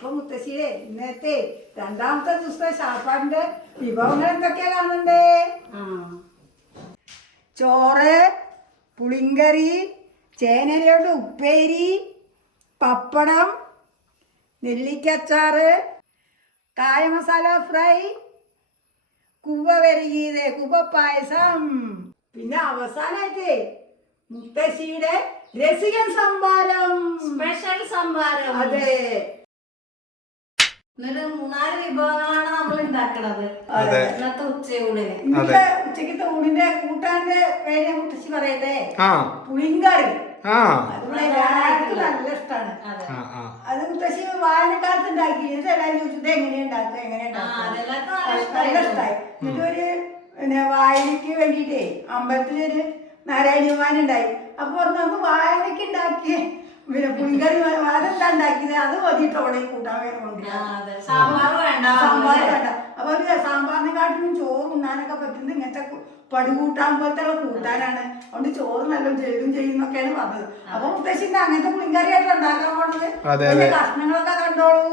അപ്പൊ മുത്തശ്ശിയെ ഇന്നത്തെ രണ്ടാമത്തെ ദിവസത്തെ ഷാപ്പാടിന്റെ വിഭവങ്ങൾ എന്തൊക്കെയാ കാണണ്ടേ? ചോറ് പുളിങ്കറി ചേനയുടെ ഉപ്പേരി പപ്പടം നെല്ലിക്കച്ചാറ് കായ മസാല ഫ്രൈ കുവ വരകിയത് കുവ പായസം. പിന്നെ അവസാനായിട്ട് മുത്തശ്ശിയുടെ രസികൻ സംഭാരം. സ്പെഷ്യൽ സംഭാരം. അതെ. എന്നൊരു മൂന്നാൽ വിഭവങ്ങളാണ് നമ്മൾ ഉണ്ടാക്കണത്. അതെ. ഇന്നത്തെ ഉച്ചയൂണിന്. ഇന്നത്തെ ഉച്ചക്കത്തെ ഊണിന്റെ കൂട്ടാന്റെ പേര് മുത്തശ്ശി പറയട്ടെ? ആ. പുളിങ്കറി ആ. അത് എല്ലാവർക്കും നല്ല ഇഷ്ടമാണ് അതെ. ആ ആ. അത് മുത്തശ്ശി വായനക്കാലത്ത് ഉണ്ടാക്കി. എല്ലാവരും ചോദിച്ചത് എങ്ങനെ ഉണ്ടാക്കുക? എങ്ങനെ ആ, നല്ല. ഇഷ്ടമായി എന്നിട്ട് ഒരു പിന്നെ വായനക്ക് വേണ്ടിയിട്ടേ അമ്പലത്തിലൊരു നാരായണ വായന ഉണ്ടായി. അപ്പൊ പറഞ്ഞു അന്ന് വായനക്ക് ഉണ്ടാക്കിയ. പിന്നെ പുളിങ്കറി അതെന്താ ഉണ്ടാക്കിയത്? അത് മതിയിട്ടോടെ കൂട്ടാൻ വേറെ സാമ്പാർ വേണ്ട. സാമ്പാർ വേണ്ട. അപ്പൊ സാമ്പാറിനെക്കാട്ടിലും ചോറ് ഉണ്ണാനൊക്കെ പറ്റുന്നത് ഇങ്ങനത്തെ പടുകൂട്ടാൻ പോലത്തെ ഉള്ള കൂട്ടാനാണ്. അതുകൊണ്ട് ചോറ് നല്ലോണം ചെയ്യും ചെയ്യുന്നൊക്കെയാണ് പറഞ്ഞത്. അപ്പൊ മുത്തശ്ശിന്റെ അങ്ങനത്തെ പുളിങ്കറിയായിട്ട് ഉണ്ടാക്കാൻ പോണത്? അതെ, അതിന്റെ അതെ. കഷ്ണങ്ങളൊക്കെ കണ്ടോളൂ.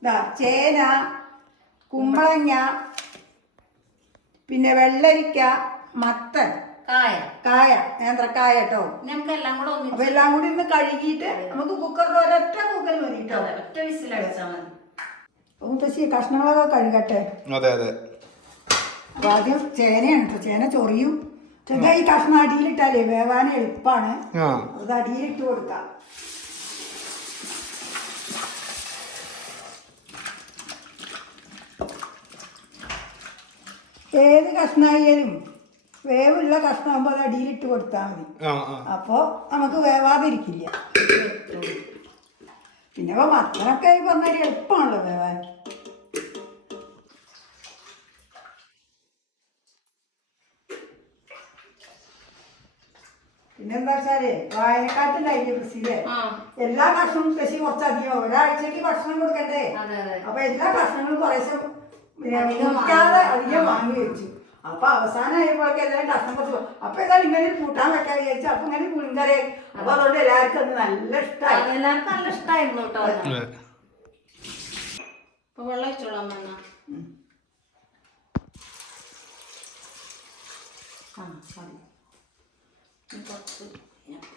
ഇതാ ചേന കുമ്പളങ്ങ പിന്നെ വെള്ളരിക്ക മത്തൻ. കായ. കായ. നേന്ത്രക്കായ കേട്ടോ. നമുക്ക് എല്ലാം കൂടെ അപ്പൊ ഒന്നിച്ച് എല്ലാം കൂടി ഇന്ന് കഴുകിയിട്ട് നമുക്ക് കുക്കറിൽ ഒരൊറ്റ കുക്കൽ മതി കേട്ടോ. അതെ, ഒറ്റ വിസിലടിച്ചാൽ മതി. അപ്പൊ മുത്തശ്ശി കഷ്ണങ്ങളൊക്കെ കഴുകട്ടെ? അതെ അതെ. അപ്പൊ ആദ്യം ചേനയാണ് കേട്ടോ ചേന ചൊറിയും. ചെറുതാ ഈ കഷ്ണം അടിയിലിട്ടാലേ വേവാൻ എളുപ്പമാണ് ആ. അത് അടിയിലിട്ട് കൊടുക്കാം. ഏത് കഷ്ണമായാലും വേവുള്ള കഷ്ണമാകുമ്പോൾ അത് അടിയിലിട്ട് കൊടുത്താൽ മതി. അപ്പോൾ നമുക്ക് വേവാതിരിക്കില്ല. പിന്നെ ഇപ്പോൾ മത്തനൊക്കെ ഈ പറഞ്ഞാൽ എളുപ്പമാണല്ലോ വേവാൻ. പിന്നെന്താ വെച്ചാൽ വായനക്കാട്ടിലായില്ലേ ബസ്സിലെ ആ. എല്ലാ കഷ്ണവും ശശി കുറച്ചധികം. ഒരാഴ്ചക്ക് ഭക്ഷണം കൊടുക്കണ്ടേ? അപ്പൊ എല്ലാ കഷ്ണങ്ങളും കുറേശ്ശെ അധികം വാങ്ങി വെച്ചു. അപ്പൊ അവസാനമായപ്പോഴൊക്കെ ഏതായാലും വാ- അപ്പൊ ഏതായാലും ഇങ്ങനെ കൂട്ടാൻ വെക്കാൻ വിചാരിച്ചു. അപ്പൊ ഇങ്ങനെ പുളിങ്കറി അപ്പൊ അതുകൊണ്ട് എല്ലാവർക്കും അത് നല്ല ഇഷ്ടമായി എല്ലാവർക്കും നല്ല ഇഷ്ടമായിരുന്നു കേട്ടോ അപ്പൊ വെള്ളം വെച്ചോളാം എന്നാ. ആ മതി കുറച്ച് ഞാൻ-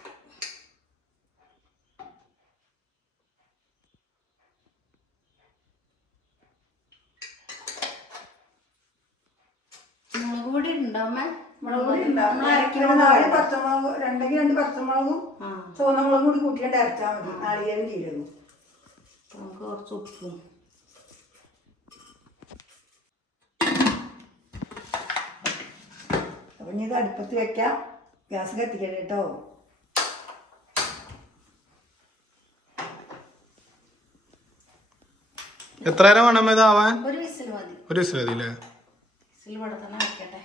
മുളക് പൊടി ഉണ്ടോ അമ്മ മുളക് പൊടി ഉണ്ടാവും. നമ്മൾ അരയ്ക്കുന്ന പോലെ. പച്ചമുളക് രണ്ടെങ്കിൽ രണ്ട് പച്ചമുളകും ചുവന്ന മുളകും കൂടി കൂട്ടിയാണ്ട് അരച്ചാൽ മതി. നാളികേരം ജീരകവും. നമുക്ക് കുറച്ച് ഉപ്പും. അപ്പൊ ഇനി ഇത് അടുപ്പത്ത് വെക്കാം. ഗ്യാസ് കത്തിക്കണം കേട്ടോ എത്ര നേരം വേണം ഇതാവാൻ ഒരു വിസിൽ മതി. ഒരു വിസിൽ മതി അല്ലേ വിസിൽ ഇവിടെ തന്നെ വെക്കട്ടെ.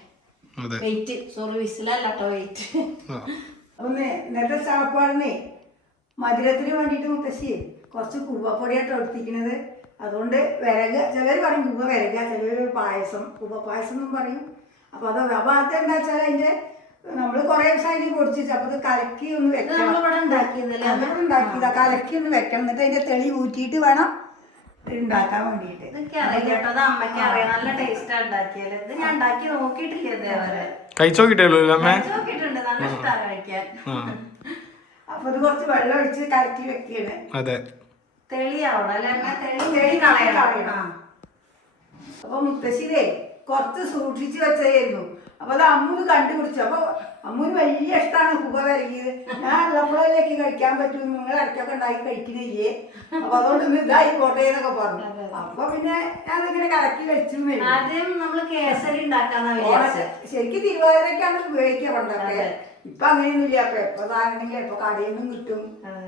വെയിറ്റ് സോറി വിസിലല്ല കേട്ടോ വെയിറ്റ് ഒന്ന് ഇന്നത്തെ സാപ്പാടിനെ മധുരത്തിന് വേണ്ടിയിട്ട് മുത്തശ്ശി കുറച്ച് കൂവപ്പൊടിയായിട്ട് എടുത്തിരിക്കുന്നത് അതുകൊണ്ട് വിരക ചിലർ പറയും കൂവ വിരക ചിലർ പായസം കൂവ പായസം എന്നും പറയും. അപ്പോൾ അത് അത് എന്താ വെച്ചാൽ അതിന്റെ നമ്മൾ കുറേ ദിവസം അതിന് പൊടിച്ചു അപ്പോൾ അത് കലക്കി ഒന്ന് വെക്കണം. നമ്മളിവിടെ ഉണ്ടാക്കിയതല്ലേ? അമ്മ? അതിവിടെ ഉണ്ടാക്കിയതാ. കലക്കി ഒന്ന് വെക്കണം. എന്നിട്ട് അതിന്റെ തെളി ഊറ്റിയിട്ട് വേണം ഉണ്ടാക്കാൻ വേണ്ടിയിട്ട്. ഇതൊക്കെ അറിയാം കേട്ടോ. അത് അമ്മയ്ക്ക് അറിയാം. നല്ല ടേസ്റ്റാ ഉണ്ടാക്കിയാൽ. ഇത് ഞാൻ ഉണ്ടാക്കി നോക്കിയിട്ടില്ല ഇതേവരെ. കഴിച്ചു അമ്മേ? നോക്കിയിട്ടുണ്ട്. നല്ല ഇഷ്ടാ കഴിക്കാൻ. അപ്പൊ ഇത് കുറച്ച് വെള്ളം ഒഴിച്ച് കലക്കി വെക്കുകയാണ്. അതെ. തെളിയാവണം അല്ലെ? അമ്മ തെളി തെളി കളയണം. അപ്പൊ മുത്തശ്ശിയിലേ കുറച്ച് സൂക്ഷിച്ചു വെച്ചതായിരുന്നു. അപ്പൊ അത് അമ്മൂന് കണ്ടുപിടിച്ചു. അപ്പൊ അമ്മൂന് വലിയ ഇഷ്ടമാണ് ഷുഗർ ഇറങ്ങിയത് ഞാൻ ഉള്ളപ്പോഴേക്ക് കഴിക്കാൻ പറ്റും നിങ്ങൾ ഇടയ്ക്കൊക്കെ ഉണ്ടാക്കി കഴിക്കുന്നില്ലേ? അപ്പൊ അതുകൊണ്ട് ഇന്ന് ഇതായിക്കോട്ടെ എന്നൊക്കെ പറഞ്ഞു. അപ്പൊ പിന്നെ ഞാൻ ഇങ്ങനെ കലക്കി കഴിച്ചു ആദ്യം നമ്മൾ കേസരി ശരിക്കും തിരുവാതിരക്കാണ് ഉപയോഗിക്കുക പണ്ടൊക്കെ. ഇപ്പൊ അങ്ങനെയൊന്നുമില്ല. അപ്പൊ എപ്പോ താരണെങ്കിൽ എപ്പോ കടയിൽ നിന്നും കിട്ടും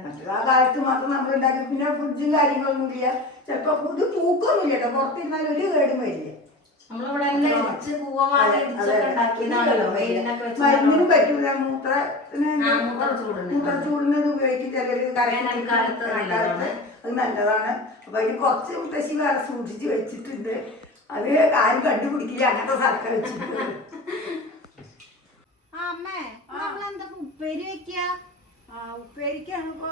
മറ്റേത് ആ കാലത്ത് മാത്രം നമ്മൾ ഉണ്ടാക്കി. പിന്നെ ഫ്രിഡ്ജും കാര്യങ്ങളൊന്നും ഇല്ല. ചിലപ്പോ ഇത് പൂക്കൊന്നുമില്ല കേട്ടോ. പുറത്തിരുന്നാൽ ഒരു കേടും വരില്ല. നമ്മളിവിടെ എല്ലാം ഇടിച്ച് കൂവമാല ഇടിച്ചൊക്കെ ഉണ്ടാക്കിയതാണല്ലോ വെയിലിനൊക്കെ വെച്ച് മരുന്നിനും പറ്റൂല. മൂത്ര ആ, മൂത്രച്ചൂടിന്. മൂത്രച്ചൂടിന് ഇത് ഉപയോഗിക്കും. ചിലര് വേനൽക്കാലത്ത് നല്ലതാണ്. അത് നല്ലതാണ്. അപ്പൊ അതിന് കുറച്ച് മുത്തശ്ശി വേറെ സൂക്ഷിച്ച് വെച്ചിട്ടുണ്ട്. അത് ആരും കണ്ടുപിടിക്കില്ല. അങ്ങനത്തെ സർക്കാർ വെച്ചിട്ടുണ്ട്. അമ്മേ നമ്മളെന്താ ഉപ്പേരി വെക്കാ ആ ഉപ്പേരിക്കാണ് ഇപ്പൊ.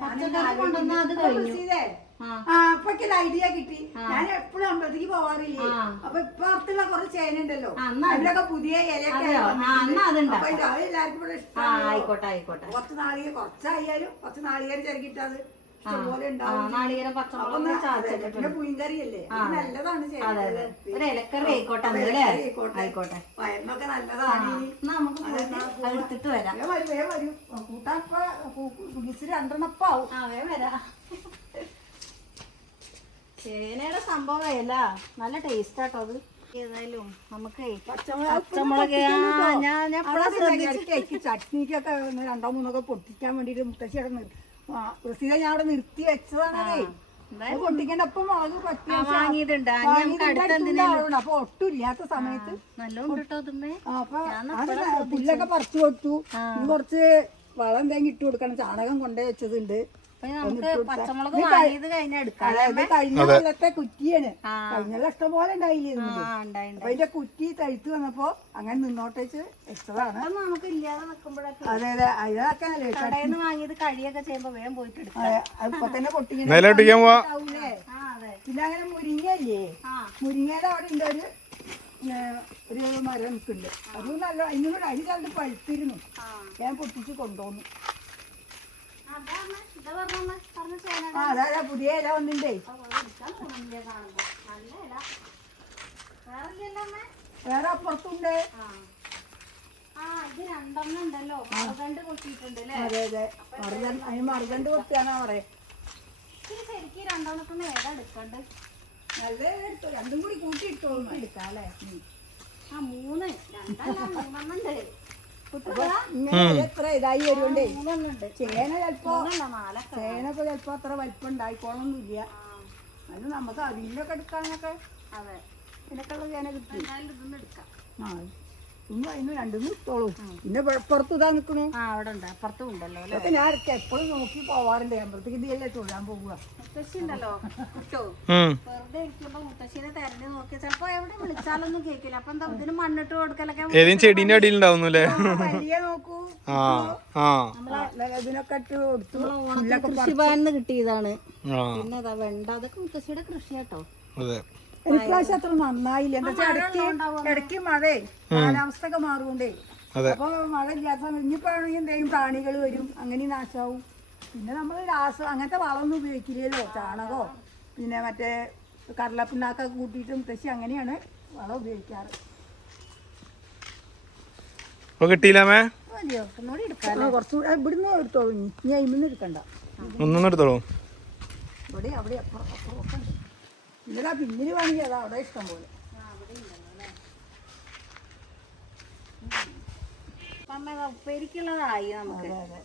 പച്ചക്കറി കൊണ്ടുവന്നാ അത് കഴിഞ്ഞു. ആ. ആ. ഇപ്പൊ ഐഡിയ കിട്ടി. ഞാൻ എപ്പോഴും അമ്പലത്തേക്ക് പോവാറില്ലേ. അപ്പൊ ഇപ്പൊ അടുത്തുള്ള കുറച്ച് ചേന ഉണ്ടല്ലോ. ആ, എന്നാ അത്. അതിലൊക്കെ പുതിയ ഇലയൊക്കെ. അപ്പൊ അത് എല്ലാവർക്കും ഇവിടെ ഇഷ്ടമാണ് കുറച്ച് നാളികേരം കുറച്ചായാലും കുറച്ച് നാളികേരം ചിരകിട്ടത് നാളികേരം അപ്പൊ പച്ചമുളക് പുളിങ്കറിയല്ലേ നല്ലതാണ് ഒരു ഇലക്കറി ആയിക്കോട്ടെ അല്ലേ ആയിക്കോട്ടെ. വയറിനൊക്കെ നല്ലതാണ് നമുക്ക് എടുത്തിട്ട് വരാം. വരും വരൂ. കൂട്ടാൻ ഇപ്പൊ രണ്ടെണ്ണപ്പാവും. ആ വരാം. ചേനയുടെ സംഭവം അല്ല നല്ല ടേസ്റ്റ് ആട്ടോ അത്. ഏതായാലും നമുക്ക് പച്ചമുളക് ഞാൻ ചട്നിക്കൊക്കെ രണ്ടോ മൂന്നൊക്കെ പൊട്ടിക്കാൻ വേണ്ടിട്ട് മുത്തശ്ശി അവിടെ നിർ- ആ, ഞാൻ അവിടെ നിർത്തി വെച്ചതാണേ പൊട്ടിക്കേണ്ട ഒപ്പം മുളക് വാങ്ങിയിട്ടുണ്ട്. അപ്പൊ ഒട്ടും ഇല്ലാത്ത സമയത്ത് പുല്ലൊക്കെ പറിച്ചു കൊടുത്തു. കുറച്ച് വളം തേങ്ങി ഇട്ട് കൊടുക്കണം. ചാണകം കൊണ്ടേ വെച്ചതുണ്ട്. നമുക്ക് പച്ചമുളക് വാങ്ങിയത് കഴിഞ്ഞാൽ എടുക്കാം അതായത് കഴിഞ്ഞ കൊല്ലത്തെ കുറ്റിയാണ്. കഴിഞ്ഞ ഇഷ്ടം പോലെ ഉണ്ടായില്ലേ ആ ഉണ്ടായിട്ടുണ്ട് അപ്പൊ അതിന്റെ കുറ്റി തഴുത്ത് വന്നപ്പോ അങ്ങനെ നിന്നോട്ടേച്ച് വെച്ചതാണ്. നമുക്ക് ഇല്ലാതെ നിൽക്കുമ്പോഴൊക്കെ അതെ അതെ. അതിനൊക്കെ കടയിൽ നിന്ന് വാങ്ങിയത് കഴിയൊക്കെ ചെയ്യുമ്പോ വേഗം പോയിട്ട് എടുക്കാം. തന്നെ പൊട്ടിങ്ങനെ പിന്നെ അങ്ങനെ മുരിങ്ങല്ലേ ആ. മുരിങ്ങയുടെ അവിടെ ഉണ്ട് ഒരു ഒരു മരം നിൽക്കുന്നുണ്ട്. അതും നല്ല അതിനോട് അരി കണ്ട് പഴുത്തിരുന്നു. ആ. ഞാൻ പൊട്ടിച്ച് കൊണ്ടുവന്നു അതാണ് ഇതാ പറഞ്ഞ പറഞ്ഞ ചേന ആ അതായത് പുതിയ ഇല വന്നിട്ടേ വേറെ അപ്പുറത്തുണ്ട്. അതെ അതെ. മറുകണ്ട് അതിന് മറുകണ്ട് പൊട്ടിയാന്നാ പറയാ. നല്ല എടുത്തു. രണ്ടും കൂടി കൂട്ടി ഇട്ടോളൂ എടുക്കാം അല്ലേ ആ മൂന്ന്. രണ്ടല്ല മൂന്നെണ്ണം എത്ര ഇതായി വരുകൊണ്ടേ ചേന ചിലപ്പോ ചേന ഇപ്പൊ ചിലപ്പോ അത്ര വലിപ്പം ഉണ്ടായിക്കോളൊന്നുമില്ല അത് നമുക്ക് അതിലൊക്കെ എടുക്കാനൊക്കെ അതെ. ഇതിനൊക്കെയുള്ള ചേന കിട്ടും. എന്തായാലും ഇതൊന്നും എടുക്കാം. ആ ഇന്ന് അതിന് രണ്ടും ഇട്ടോളൂ പിന്നെ പുറത്ത് ഇതാ ആ അവിടെ ഉണ്ട്. അപ്പുറത്തും ഉണ്ടല്ലോ അല്ലേ? അതൊക്കെ ഞാൻ എപ്പോഴും നോക്കി പോവാറുണ്ട്. അമ്പലത്തേക്ക് ഇതിയല്ലേ തൊഴാൻ പോവുക. മുത്തശ്ശി ഉണ്ടല്ലോ. കിട്ടോ? ഉം. വെറുതെ ഇരിക്കുമ്പോ മുത്തശ്ശീനെ തെരഞ്ഞു നോക്കി ചിലപ്പോ എവിടെ വിളിച്ചാലൊന്നും കേൾക്കില്ല അപ്പൊ എന്താ ഇതിന് മണ്ണിട്ട് കൊടുക്കലൊക്കെ ഏതെങ്കിലും ചെടീന്റെ അടിയിൽ ഉണ്ടാവുന്നല്ലേ വലിയ നോക്കൂ. ഇതിനൊക്കെ ഇട്ട് കൊടുത്തു. പുല്ലൊക്കെ കൃഷിഭവനിന്ന് കിട്ടിയതാണ്. പിന്നെ വേണ്ട വെണ്ട. അതൊക്കെ മുത്തശ്ശിയുടെ കൃഷി കേട്ടോ അതെ. ഇപ്രാവശ്യം അത്ര നന്നായില്ല. എന്താ വെച്ചാൽ ഇടയ്ക്ക് ഇടയ്ക്ക് മഴേ കാലാവസ്ഥ ഒക്കെ മാറുകൊണ്ടേ അപ്പൊ മഴ ഇല്ലാത്ത സമയം ഇനിയിപ്പോഴാണെങ്കിൽ എന്തെങ്കിലും പ്രാണികൾ വരും. അങ്ങനെ നാശാവും. പിന്നെ നമ്മൾ രാസ അങ്ങനത്തെ വളമൊന്നും ഉപയോഗിക്കില്ലല്ലോ. ചാണകമോ പിന്നെ മറ്റേ കടലപ്പിണ്ണാക്ക കൂട്ടിയിട്ട് മുത്തശ്ശി അങ്ങനെയാണ് വളം ഉപയോഗിക്കാറ്. കിട്ടിയില്ലാമേ കുറച്ചുകൂടെ ഇവിടുന്ന് എടുത്തോളൂ ഇനി. ഇനി അയിമെന്ന് എടുക്കണ്ട. ഒന്നും എടുത്തോളൂ. ഇവിടെ അവിടെ അപ്പുറം അപ്പുറം ഇന്നലെ പിന്നിൽ വേണമെങ്കിൽ അതാ അവിടെ ഇഷ്ടം പോലെ. ഉപ്പേരിക്കുള്ളതായി നമുക്ക്. അതെ അതെ.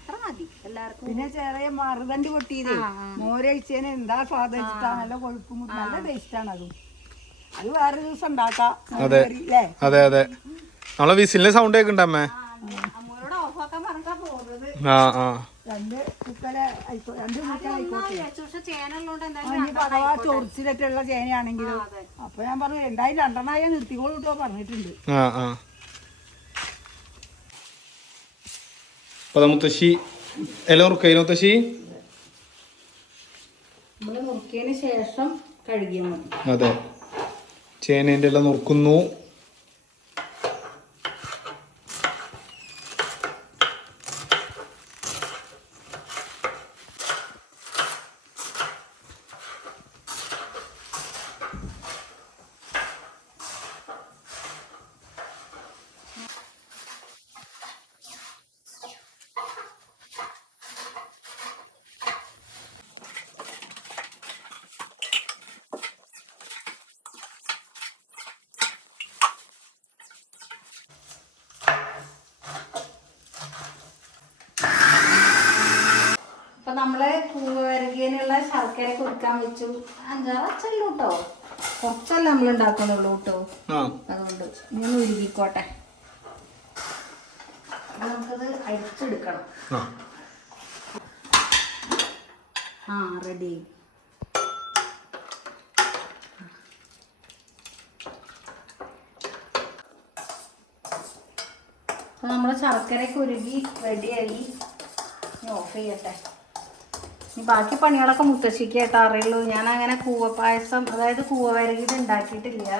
അത്ര മതി. എല്ലാവർക്കും പിന്നെ ചെറിയ മറുതണ്ടി പൊട്ടിയത്. ആ. എന്താ സ്വാദം നല്ല കൊഴുപ്പും നല്ല ടേസ്റ്റാണ് അതും. അത് വേറെ ദിവസം ഉണ്ടാക്കാം. അതെ. അതെ അതെ. നമ്മളെ വിസിലിന്റെ സൗണ്ട് കേൾക്കണ്ടമ്മേ ആ ആ. രണ്ട് കുക്കല ആയിക്കോ രണ്ട് ഇനിയിപ്പോ അഥവാ ചേനയാണെങ്കിലും. അപ്പൊ ഞാൻ പറഞ്ഞു എന്തായാലും രണ്ടെണ്ണായ നിർത്തിക്കോളൂ കേട്ടോ പറഞ്ഞിട്ടുണ്ട്. മുത്തശ്ശി. ഉറുക്കയില മുത്തശ്ശി. നമ്മൾ മുറുക്കിയതിന് ശേഷം കഴുകിയ മതി. അതെ. ചേനേന്റെ എല്ലാം നുറുക്കുന്നു. നമ്മൾ കൂവരകിനുള്ള ശർക്കര കൊടുക്കാൻ വെച്ചു. അഞ്ചാറ് അച്ചല്ലോ കേട്ടോ. കുറച്ചല്ല നമ്മൾ ഉണ്ടാക്കുന്നുള്ളൂ കേട്ടോ. അതുകൊണ്ട് ഇങ്ങനെ ഉരുകിക്കോട്ടെ. നമുക്കത് അരിച്ചെടുക്കണം. ആ. റെഡി അപ്പൊ നമ്മൾ ശർക്കരയൊക്കെ ഉരുകി റെഡിയായി ഓഫ് ചെയ്യട്ടെ. ബാക്കി പണികളൊക്കെ മുത്തശ്ശിക്ക് കേട്ടോ അറിയുള്ളൂ. ഞാൻ അങ്ങനെ കൂവ പായസം അതായത് കൂവ വരകിത് ഉണ്ടാക്കിയിട്ടില്ല.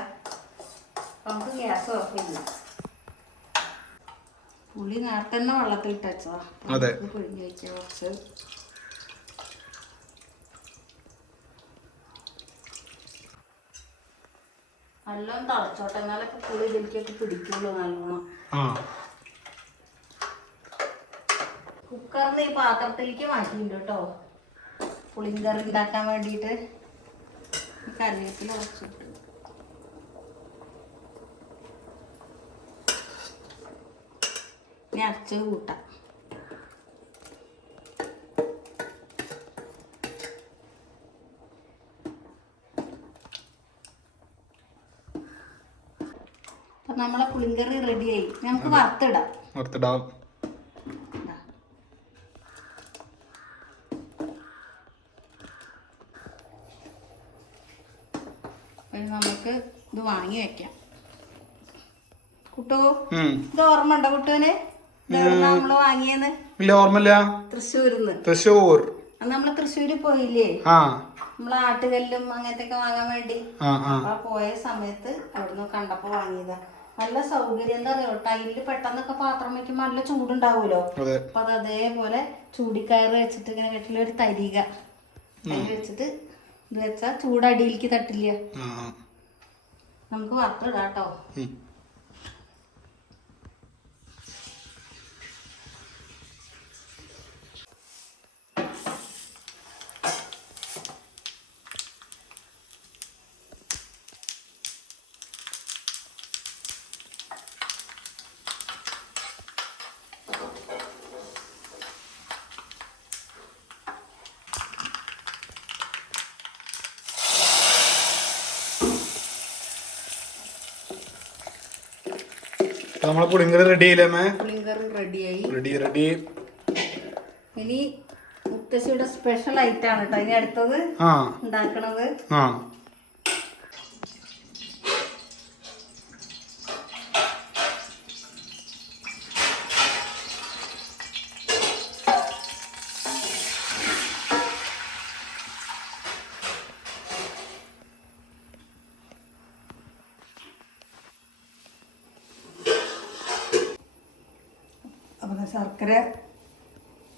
നമുക്ക് ഗ്യാസ് ഉറപ്പില്ല ഉള്ളി നേരത്തെ തന്നെ വെള്ളത്തിൽ ഇട്ടച്ചതാ. പിഴിഞ്ഞ് വെക്കുക കുറച്ച്. നല്ലോണം തളച്ചോട്ടെ. എന്നാലൊക്കെ പുളി ഇതിലേക്കൊക്കെ പിടിക്കുള്ളൂ നല്ലോണം. കുക്കറിന് ഈ പാത്രത്തിലേക്ക് മാറ്റിയിട്ടുണ്ട് കേട്ടോ. പുളിങ്കറി ഉണ്ടാക്കാൻ വേണ്ടിയിട്ട് കറിവേപ്പില കുറച്ചിട്ട്. ഇനി അരച്ച് കൂട്ടാം. നമ്മളെ പുളിങ്കറി റെഡിയായി നമുക്ക് വറുത്തിടാം. ഓർത്തിടാം ഇതാ. ഇനി നമുക്ക് ഇത് വാങ്ങി വെക്കാം. കുട്ടു. ഇത് ഓർമ്മ ഉണ്ടോ കുട്ടുവിന് നമ്മൾ വാങ്ങിയെന്ന്? ഇല്ല ഓർമ്മല്ല തൃശ്ശൂരിന്ന്. തൃശ്ശൂർ. നമ്മൾ തൃശ്ശൂര് പോയില്ലേ? നമ്മൾ ആട്ടുകല്ലും അങ്ങനത്തെ ഒക്കെ വാങ്ങാൻ വേണ്ടി. അപ്പൊ പോയ സമയത്ത് അവിടുന്ന് കണ്ടപ്പോ വാങ്ങിയതാ. നല്ല സൗകര്യം. എന്താ പറയുക ടൈലിൽ പെട്ടെന്നൊക്കെ പാത്രം വയ്ക്കുമ്പോ നല്ല ചൂടുണ്ടാവുമല്ലോ അതെ. അപ്പൊ അത് അതേപോലെ ചൂടിക്കയറ് വെച്ചിട്ട് ഇങ്ങനെ കെട്ടില്ല ഒരു തരിക അതിൽ വെച്ചിട്ട് ഇത് വെച്ചാ ചൂടടിയിലേക്ക് തട്ടില്ല. നമുക്ക് വറുത്തിടാം നമ്മളെ പുളിങ്കറി റെഡി ആയില്ലേ അമ്മേ? പുളിങ്കറി റെഡിയായി റെഡി റെഡി ഇനി മുത്തശ്ശിയുടെ സ്പെഷ്യൽ ഐറ്റാണ് കേട്ടോ ഇനി അടുത്തത് ആ. ഉണ്ടാക്കണത്. ആ. ശർക്കര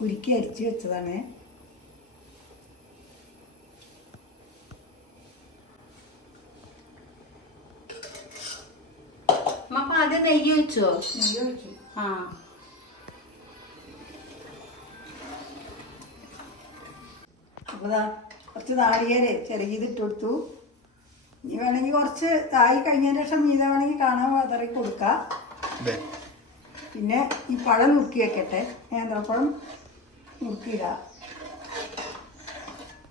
ഉരുക്കി അരിച്ച് വെച്ചതാണ്. അപ്പൊ ആദ്യം നെയ്യ് വെച്ചോ നെയ്യ് ഒഴിച്ചു. ആ. അപ്പൊ ദാ കുറച്ച് നാളികേര് ചെറിയത് ഇട്ട് കൊടുത്തു. ഇനി വേണമെങ്കിൽ കുറച്ച് ആയി കഴിഞ്ഞതിന് ശേഷം മീത വേണമെങ്കിൽ കാണാൻ വതറി കൊടുക്കാം. പിന്നെ ഈ പഴം നുറുക്കി വെക്കട്ടെ നേന്ത്രപ്പഴം നുറുക്കിയിട.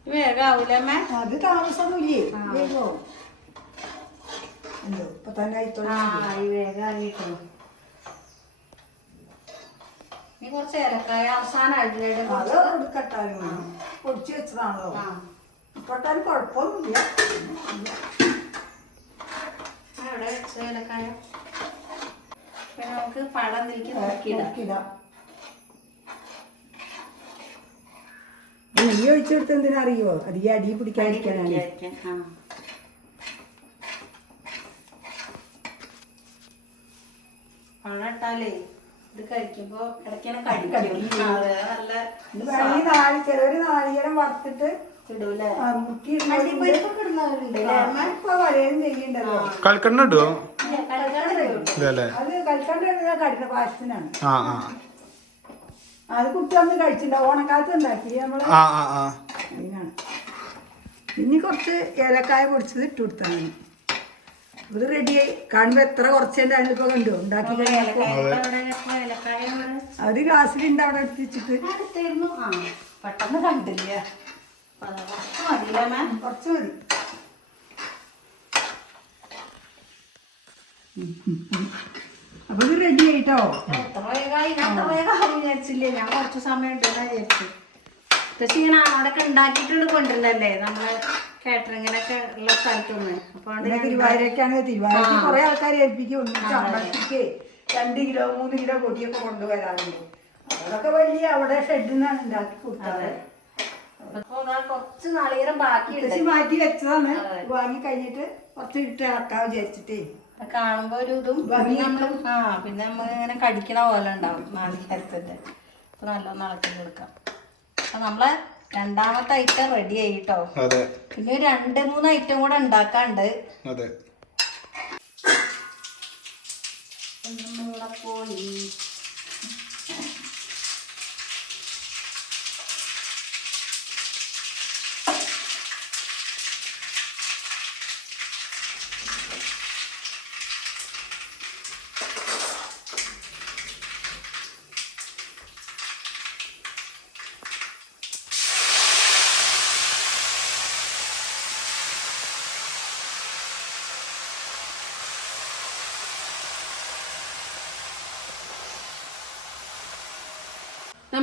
വേഗം ആവൂലേ അത് താമസമൊന്നുമില്ലേ? വേഗോ. അല്ലോ ഇപ്പൊ തന്നെ ആയിത്തോളൂ ഈ വേഗം ആയിട്ടോ ഇനി കുറച്ച് ഏലക്കായ അവസാനം അടിയിലിടും. അത് കൊടുക്കട്ടാലും പൊടിച്ചു വെച്ചതാണല്ലോ. ആ. പൊട്ടാലും കുഴപ്പമൊന്നുമില്ല. അവിടെ വെച്ച ഏലക്കായ. പിന്നെ നമുക്ക് പടം നിൽക്കി നോക്കിയിടാം. നെയ്യ് ഒഴിച്ചു കൊടുത്ത് എന്തിനാ അറിയോ അത് ഈ അടി പിടിക്കാതിരിക്കാനാണ്. ആ. പഴം ഇട്ടാലേ ഇത് കഴിക്കുമ്പോ ഇടയ്ക്കിനെ കടിക്കും. നാളികേരം വറുത്തിട്ട് കൽക്കണ്ണ ഇടുവോ? പായസത്തിനാണ് ആ ആ. അത് കുട്ടി അന്ന് കഴിച്ചിട്ടുണ്ടാവും ഓണക്കാലത്ത് ഉണ്ടാക്കി. നമ്മൾ ആ ആ ആ. ഇനി കുറച്ച് ഏലക്കായ പൊടിച്ചത് ഇട്ട് കൊടുത്താൽ മതി ഇത് റെഡിയായി കാണുമ്പോൾ എത്ര കുറച്ചുണ്ട് അതിലിപ്പോ കണ്ടു? ഉണ്ടാക്കി കഴിഞ്ഞപ്പോൾ അത്. ഗ്ലാസ്സിലുണ്ട് അവിടെ എടുത്ത് വെച്ചിട്ട് പെട്ടെന്ന് കണ്ടില്ല. അതാ, കുറച്ച് മതി. അപ്പൊ ഇത് റെഡി ആയിട്ടോ? എത്ര വേഗമായി ഞാൻ എത്ര വേഗമായി വിചാരിച്ചില്ലേ? ഞാൻ കുറച്ച് സമയം ഉണ്ടെന്ന് വിചാരിച്ചു പക്ഷെ ഇങ്ങനെ അവിടെയൊക്കെ ഉണ്ടാക്കിയിട്ടുണ്ട് കൊണ്ടുവരണ്ടല്ലേ നമ്മളെ കാറ്ററിങ്ങിനൊക്കെ ഉള്ള സ്ഥലത്തുനിന്ന് അപ്പൊ തിരുവാതിരക്കാണ് തിരുവാതിരക്ക് കുറെ ആൾക്കാർ ഏൽപ്പിക്കും. അമ്പലത്തിക്ക് രണ്ട് കിലോ മൂന്ന് കിലോ പൊടിയൊക്കെ കൊണ്ടുവരാറുണ്ട്. അതൊക്കെ വലിയ അവിടെ ഷെഡിൽ നിന്നാണ് ഉണ്ടാക്കി കൊടുത്തത് കുറച്ച് നാളികേരം ബാക്കി മാറ്റി വെച്ചതാണ്. വാങ്ങി കഴിഞ്ഞിട്ട് കുറച്ച് ഇട്ട് ഇറക്കാൻ വിചാരിച്ചിട്ടേ. കാണുമ്പോ ഒരു ഇതും നമ്മൾ നമ്മൾ ആ പിന്നെ നമ്മൾ ഇങ്ങനെ കടിക്കണ പോലെ ഉണ്ടാവും നാളികേരത്തിന്റെ അപ്പൊ നല്ലോണം ഇളക്കി കൊടുക്കാം. അപ്പൊ നമ്മളെ രണ്ടാമത്തെ ഐറ്റം റെഡി ആയി കേട്ടോ അതെ. പിന്നെ ഒരു രണ്ട് മൂന്ന് ഐറ്റം കൂടെ ഉണ്ടാക്കാണ്ട്. അതെ. പോയി.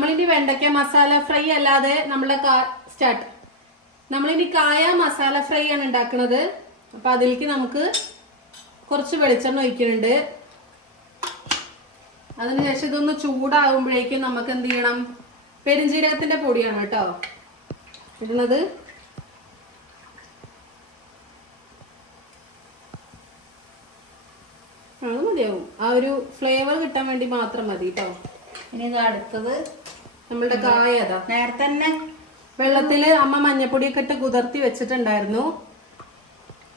നമ്മളിനി വെണ്ടയ്ക്ക മസാല ഫ്രൈ അല്ലാതെ നമ്മളെ സ്റ്റാർട്ട്. നമ്മളിനി കായ മസാല ഫ്രൈ ആണ് ഉണ്ടാക്കുന്നത് അപ്പൊ അതിലേക്ക് നമുക്ക് കുറച്ച് വെളിച്ചെണ്ണ ഒഴിക്കുന്നുണ്ട്. അതിനുശേഷം ഇതൊന്ന് ചൂടാകുമ്പോഴേക്കും നമുക്ക് എന്ത് ചെയ്യണം? പെരുംജീരകത്തിന്റെ പൊടിയാണ് കേട്ടോ. ഇടുന്നത്. അത് മതിയാവും. ആ ഒരു ഫ്ലേവർ കിട്ടാൻ വേണ്ടി മാത്രം മതി കേട്ടോ. ഇനി അടുത്തത് നമ്മളുടെ കായ അതാ. നേരത്തെ തന്നെ വെള്ളത്തിൽ അമ്മ മഞ്ഞപ്പൊടിയൊക്കെ ഇട്ട് കുതിർത്തി വെച്ചിട്ടുണ്ടായിരുന്നു.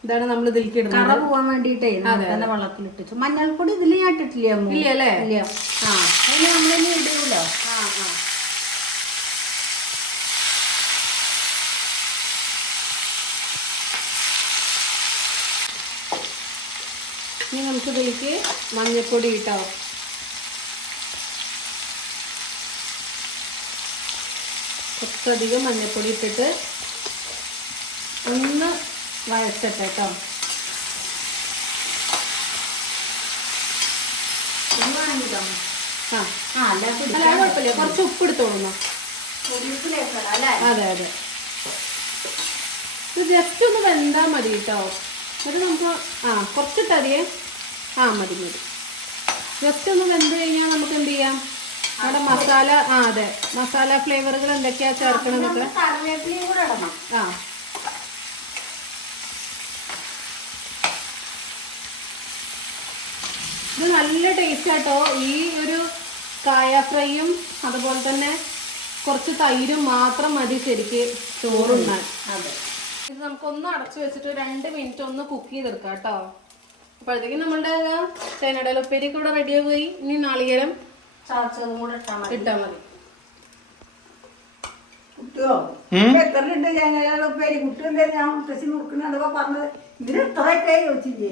ഇതാണ് നമ്മൾ ഇതിലേക്ക് ഇടുന്നത്. കറ പോവാൻ വേണ്ടിട്ടേ തന്നെ വെള്ളത്തിൽ ഇട്ടിച്ചു മഞ്ഞൾപ്പൊടി ഇതിൽ ഞാൻ ഇട്ടിട്ടില്ല ഇല്ലല്ലേ ഇല്ല. അല്ലേ ഇല്ല ആ അതിന് നമ്മളിനി ഇടൂലോ? ആ ആ. ഇനി നമുക്ക് ഇതിലേക്ക് മഞ്ഞപ്പൊടി ഇട്ടോ? കുറച്ചധികം മഞ്ഞപ്പൊടി ഇട്ടിട്ട് ഒന്ന് വഴച്ചട്ടെ കേട്ടോ ആ. അല്ല കുഴപ്പമില്ല. കുറച്ച് ഉപ്പ് എടുത്തോളൂ അതെ അതെ. ഇത് ജസ്റ്റ് ഒന്ന് വെന്താൽ മതി കേട്ടോ എന്നിട്ട് നമുക്ക് ആ കുറച്ചിട്ടറിയേ ആ മതി മതി. ജസ്റ്റ് ഒന്ന് വെന്ത് കഴിഞ്ഞാൽ നമുക്ക് എന്ത് ചെയ്യാം? അവിടെ മസാല ആ അതെ. മസാല ഫ്ലേവറുകൾ എന്തൊക്കെയാ ഇടണം. ആ. ഇത് നല്ല ടേസ്റ്റ് ആട്ടോ. ഈ ഒരു കായ ഫ്രൈയും അതുപോലെ തന്നെ കുറച്ച് തൈരും മാത്രം മതി ശരിക്ക് ചോറുണ്ണാൻ. അതെ. ഇത് നമുക്കൊന്ന് അടച്ചു വെച്ചിട്ട് രണ്ട് മിനിറ്റ് ഒന്ന് കുക്ക് ചെയ്തെടുക്കാം കേട്ടോ. അപ്പോഴത്തേക്കും നമ്മളുടെ ചൈനയുടെ ഉപ്പേരിയൊക്കെ ഇവിടെ റെഡിയായി ഇനി നാളികേരം കൂടെ ഇട്ടാൽ മതി. ഇട്ടാൽ മതി. ഞാൻ മുത്തശ്ശി പറഞ്ഞത് ഇതിന് ചോദിച്ചില്ലേ?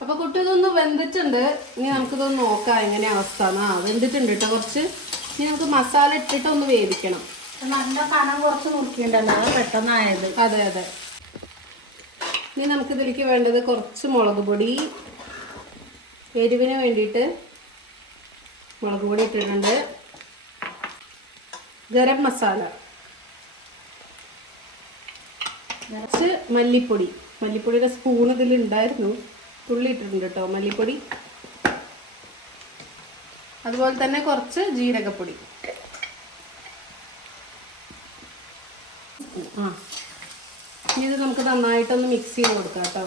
അപ്പൊ കുട്ടി ഇതൊന്ന് വെന്തിട്ടുണ്ട്. ഇനി നമുക്കിതൊന്ന് നോക്കാം എങ്ങനെയാ അവസ്ഥ. ആ വെന്തിട്ടുണ്ട് കേട്ടോ കുറച്ച്. ഇനി നമുക്ക് മസാല ഇട്ടിട്ട് ഒന്ന് വേവിക്കണം. നല്ല കനം കുറച്ച് നോക്കിയിട്ടുണ്ടല്ലോ അത് പെട്ടെന്നായത്. അതെ അതെ. ഇനി നമുക്ക് ഇതിലേക്ക് വേണ്ടത് കുറച്ച് മുളക് പൊടി എരിവിന് വേണ്ടിയിട്ട് മുളക് പൊടി ഇട്ടിട്ടുണ്ട്. ഗരം മസാല. കുറച്ച് മല്ലിപ്പൊടി. മല്ലിപ്പൊടിയുടെ സ്പൂൺ ഇതിൽ ഉണ്ടായിരുന്നു തുള്ളി ഇട്ടിട്ടുണ്ട് കേട്ടോ മല്ലിപ്പൊടി. അതുപോലെ തന്നെ കുറച്ച് ജീരകപ്പൊടി. ആ. ഇത് നമുക്ക് നന്നായിട്ടൊന്ന് മിക്സ് ചെയ്ത് കൊടുക്കാം കേട്ടോ.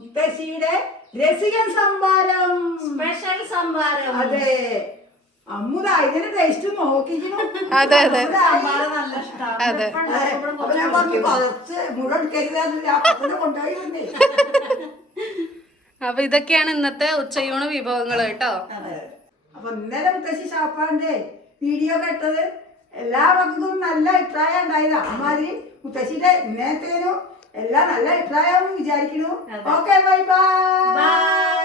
മുത്തശ്ശിയുടെ രസികൻ സംഭാരം. സ്പെഷ്യൽ സംഭാരം. അതെ. അതെ, അതെ. സംഭാരം നല്ല ഇഷ്ടമാണ് അതെ. അപ്പൊ ഇതൊക്കെയാണ് ഇന്നത്തെ ഉച്ചയൂണ് വിഭവങ്ങൾ കേട്ടോ. അതെ. അപ്പൊ ഇന്നലെ മുത്തശ്ശി ഷാപ്പാന്റെ വീഡിയോ കേട്ടത് എല്ലാ മക്കൾക്കും നല്ല അഭിപ്രായം ഉണ്ടായത്. അമ്മാതിരി മുത്തശ്ശിന്റെ ഇന്നത്തേനും എല്ലാം നല്ല അഭിപ്രായം വിചാരിക്കുന്നു. Okay bye bye bye